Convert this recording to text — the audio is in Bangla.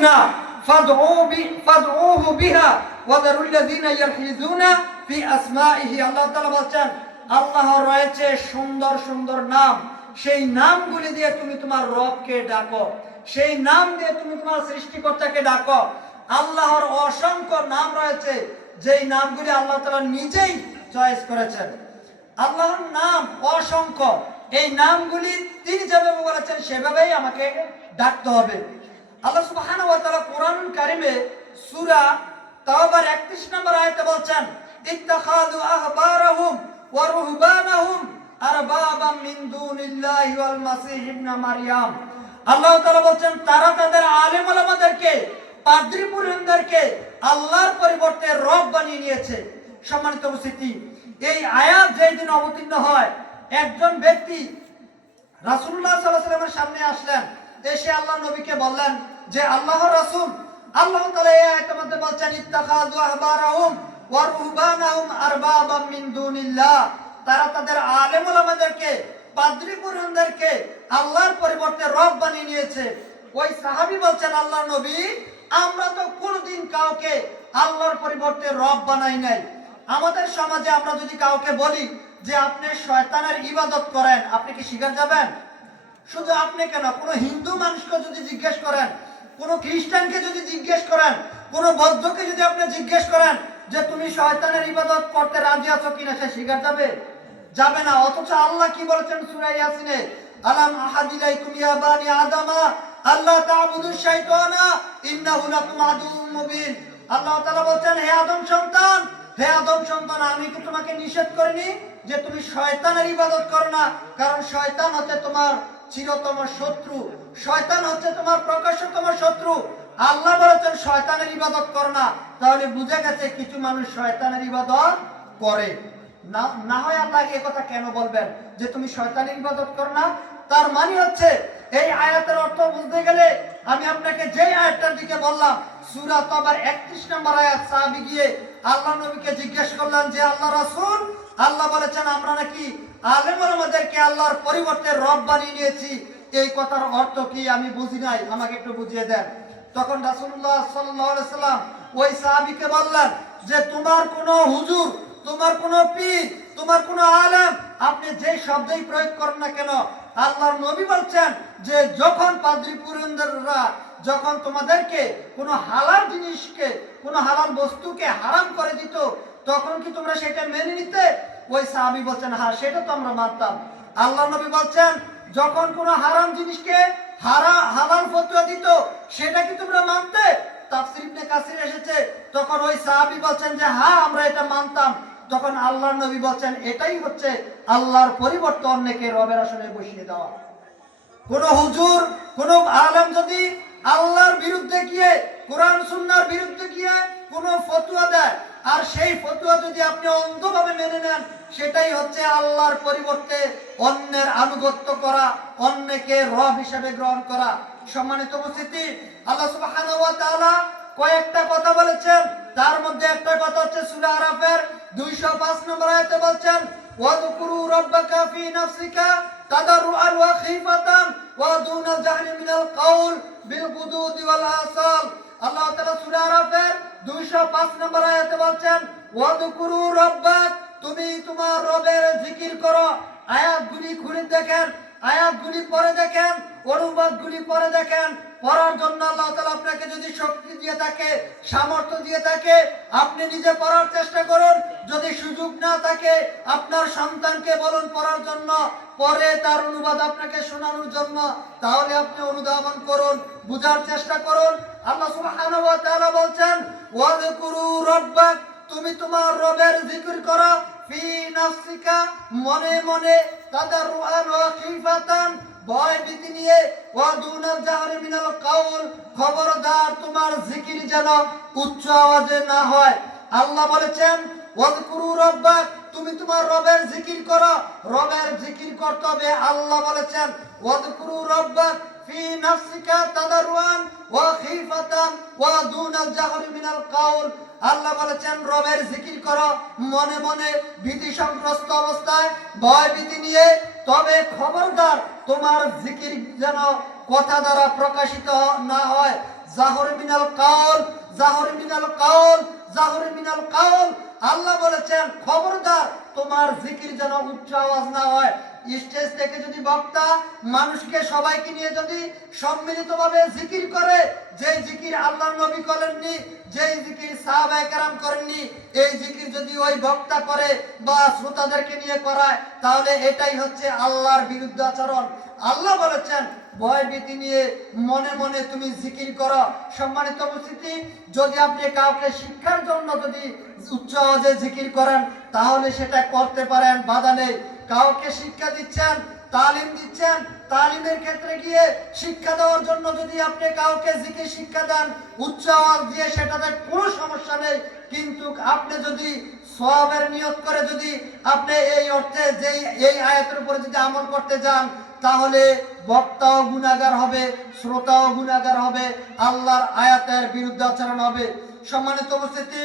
হুসনা ফাদউহু বিহা ওয়া যারুল্লাযিনা ইয়ালহিজুনা ফি আসমাইহি। আল্লাহ তাআলা বলেন আল্লাহর রয়েছে সুন্দর সুন্দর নাম, সেই নামগুলি দিয়ে তুমি তোমার রবকে ডাকো, সেই নাম দিয়ে তুমি তোমার সৃষ্টিকর্তাকে ডাকো। আল্লাহর অসংখ্য নাম রয়েছে, যেই নামগুলি আল্লাহ তাআলা নিজেই চয়েস করেছেন। আল্লাহর নাম অসংখ্য, এই নামগুলি তিনি যেভাবে বলেছেন সেভাবেই আমাকে ডাকতে হবে। আল্লাহ সুবহানাহু ওয়া তাআলা কোরআনুল কারীমে সূরা তাওবার 31 নম্বর আয়াতে বলেন ইত্তাখাযু আহবারাহুম ওয়া রুহবানাহুম আরবাবাম মিন দুনিল্লাহি ওয়াল মাসীহ ইবনে মারইয়াম। আল্লাহ তাআলা বলেন তারা তাদের আলেম ওলামাদেরকে, পাদ্রী পুরোহিতদেরকে আল্লাহর পরিবর্তে রব বানিয়ে নিয়েছে। সম্মানিত উপস্থিতি, এই আয়াত যেই দিন অবতীর্ণ হয়, একজন ব্যক্তি রাসূলুল্লাহ সাল্লাল্লাহু আলাইহি ওয়াসাল্লামের সামনে আসলেন, এসে আল্লাহ নবীকে বললেন যে আল্লাহর রাসূল, আল্লাহ তাআলা এই আয়াতের মধ্যে বলেন ইত্তাখাযু আহবারাহুম ওয়া রুহবানাহুম আরবাবাম মিন দুনিল্লাহ, তারা তাদের আলেম ওলামাদেরকে, পাদ্রী পুরোহিতদেরকে আল্লাহর পরিবর্তে রব বানিয়ে নিয়েছে। ওই সাহাবী বলছেন আল্লাহর নবী, আমরা তো কোনদিন কাউকে আল্লাহর পরিবর্তে রব বানাই নাই। আমাদের সমাজে আমরা যদি কাউকে বলি যে আপনি শয়তানের ইবাদত করেন, আপনি কি স্বীকার যাবেন? শুধু আপনি কেন, কোনো হিন্দু মানুষকে যদি জিজ্ঞেস করেন, কোনো খ্রিস্টানকে যদি জিজ্ঞেস করেন, কোনো বৌদ্ধকে যদি আপনি জিজ্ঞেস করেন যে তুমি শয়তানের ইবাদত করতে রাজি আছো কিনা, সে স্বীকার যাবে? যাবে না। অথচ আল্লাহ কি বলেছেন সূরা ইয়াসিনে, আলাম আহাদিলাইকুম ইয়া বানি আদামা আল্লাহ তা'বুদুশ শাইতানা ইন্নাহু লাকুম আদুউম মুবিন। আল্লাহ তাআলা বলেন হে আদম সন্তান, হে আদম সন্তান, আমি কি তোমাকে নিষেধ করিনি যে তুমি শয়তানের ইবাদত করো না? কারণ শয়তান হচ্ছে তোমার চিরতম শত্রু, শয়তান হচ্ছে তোমার প্রকাশ্যতম শত্রু। আল্লাহ বলেছেন শয়তানের ইবাদত করো না, তাহলে বুঝে গেছে কিছু মানুষ শয়তানের ইবাদত করে। না হয় আল্লাহ এই কথা কেন বলবেন যে তুমি শয়তানের ইবাদত করো না? তার মানে হচ্ছে এই আয়াতের অর্থ বুঝতে গেলে আমি আপনাকে যে আয়াতটার দিকে বললাম, সূরা তাওবার 31 নম্বর আয়াত, সাহাবী গিয়ে আল্লাহ নবীকে জিজ্ঞেস করলেন যে আল্লাহ রাসূল, আল্লাহ বলেছেন আমরা নাকি আলেম ওলামাদেরকে আল্লাহর পরিবর্তে রব বানিয়ে নিয়েছি, এই কথার অর্থ কি? আমি বুঝি নাই, আমাকে একটু বুঝিয়ে দেন। তখন রাসূলুল্লাহ সাল্লাল্লাহু আলাইহি সাল্লাম ওই সাহাবীকে বললেন যে তোমার কোনো হুজুর, তোমার কোনো পীর, তোমার কোনো আলেম, আপনি যে শব্দই প্রয়োগ করেন না কেন, আল্লাহর নবী বলছেন যে যখন পাদ্রী পুরোহিতরা যখন তোমাদেরকে কোনো হালাল জিনিসকে, কোনো হালাল বস্তুকে হারাম করে দিত, তখন কি তোমরা সেটা মেনে নিতে? ওই সাহাবী বলছেন হ্যাঁ, সেটা তো আমরা মানতাম। আল্লাহ নবী বলছেন যখন কোনো হারাম জিনিসকে হালাল ফতোয়া দিত, সেটা কি তোমরা মানতে? তাফসীর ইবনে কাসির এসেছে, তখন ওই সাহাবী বলছেন যে হ্যাঁ আমরা এটা মানতাম। তখন আল্লাহর নবী বলছেন এটাই হচ্ছে আল্লাহর পরিবর্তে অন্যকে রবের আসনে বসিয়ে দেওয়া। কোন হুজুর, কোন আলেম যদি আল্লাহর বিরুদ্ধে গিয়ে, কোরআন সুন্নাহর বিরুদ্ধে গিয়ে কোন ফতোয়া দেয়, আর সেই ফতোয়া যদি আপনি অন্ধভাবে মেনে নেন, সেটাই হচ্ছে আল্লাহর পরিবর্তে অন্যের আনুগত্য করা, অন্যকে রব হিসেবে গ্রহণ করা। সম্মানিত উপস্থিতি, আল্লাহ সুবহানাহু ওয়া তাআলা কয়েকটা কথা বলেছেন, তার মধ্যে একটা কথা হচ্ছে সূরা আরাফের 205 নম্বর আয়াতে বলেছেন ওয়াযকুরু রাব্বাকা ফি নাফসিকা তাদাররুআন ওয়া খিফাতান ওয়া দুনাল জাহরি মিনাল কাউল বিল গুদুদি ওয়াল আসাল। আল্লাহ তাআলা সূরা আরাফের 205 নম্বর আয়াতে বলেন ওয়াযকুরু রাব্বাক, তুমি তোমার রবের জিকির করো। আয়াতগুলি খুলে দেখেন, আয়াতগুলি পড়ে দেখেন, অনুবাদগুলি পড়ে দেখেন। পড়ার জন্য আল্লাহ তাআলা আপনাকে যদি শক্তি দিয়ে থাকে, সামর্থ্য দিয়ে থাকে, আপনি নিজে পড়ার চেষ্টা করুন। যদি সুযোগ না থাকে, আপনার সন্তানকে বলুন পড়ার জন্য, পরে তার অনুবাদ আপনাকে শোনানোর জন্য, তাহলে আপনি অনুধাবন করুন, বুঝার চেষ্টা করুন। আল্লাহ সুবহানাহু ওয়া তাআলা বলেন ওয়াযকুরু রাব্বাক, তুমি তোমার রবের জিকির করো, ফি নাফসিকা, মনে মনে, তাদাররুআন ওয়া খিফাতান, ভয় ভীতি নিয়ে, ওয়া দুনাল জাহরি মিনাল কাউল, খবরদার তোমার জিকির যেন উচ্চ আওয়াজে না হয়। আল্লাহ বলেছেন ওয়াযকুরু রাব্বাক, তুমি তোমার রবের জিকির করো, রবের জিকির করতে হবে। আল্লাহ বলেছেন ওয়াযকুরু রাব্বাক ফি নাফসিকা তাদাররুআন ওয়া খিফাতান ওয়া দুনাল জাহরি মিনাল কাউল। আল্লাহ বলেছেন রবের জিকির করো মনে মনে, ভীতি সংগ্রস্ত অবস্থায়, ভয় ভীতি নিয়ে। তবে খবরদার তোমার জিকির যেন কথা দ্বারা প্রকাশিত না হয়, জাহর মিনাল কাউল, জাহর মিনাল কাউল, জাহর মিনাল কাউল। আল্লাহ বলেছেন খবরদার তোমার জিকির যেন উচ্চ আওয়াজ না হয়। স্টেজ থেকে যদি বক্তা মানুষকে সবাইকে নিয়ে যদি সম্মিলিতভাবে জিকির করে, যে জিকির আল্লাহর নবী করেননি, যে জিকির সাহাবায়ে কেরাম করেননি, এই জিকির যদি ওই বক্তা করে বা শ্রোতাদেরকে নিয়ে করায়, তাহলে এটাই হচ্ছে আল্লাহর বিরুদ্ধে আচরণ। আল্লাহ বলেছেন ভয় ভীতি নিয়ে মনে মনে তুমি জিকির করো। সম্মানিত উপস্থিতি, যদি আপনি কাউকে শিক্ষার জন্য যদি উচ্চ আওয়াজে জিকির করেন তাহলে সেটা করতে পারেন, বাধা নেই। কাউকে শিক্ষা দিচ্ছেন, তালিম দিচ্ছেন, তালিমের ক্ষেত্রে গিয়ে শিক্ষা দেওয়ার জন্য যদি আপনি কাউকে জিকির শিক্ষা দেন উচ্চ আওয়াজ দিয়ে, সেটাতে কোনো সমস্যা নেই। কিন্তু আপনি যদি সওয়াবের নিয়ত করে যদি আপনি এই অর্থে যে এই আয়াতের উপরে যদি আমল করতে যান, তাহলে বক্তাও গুনাহগার হবে, শ্রোতাও গুনাহগার হবে, আল্লাহর আয়াতের বিরুদ্ধে আচরণ হবে। সম্মানিত উপস্থিতি,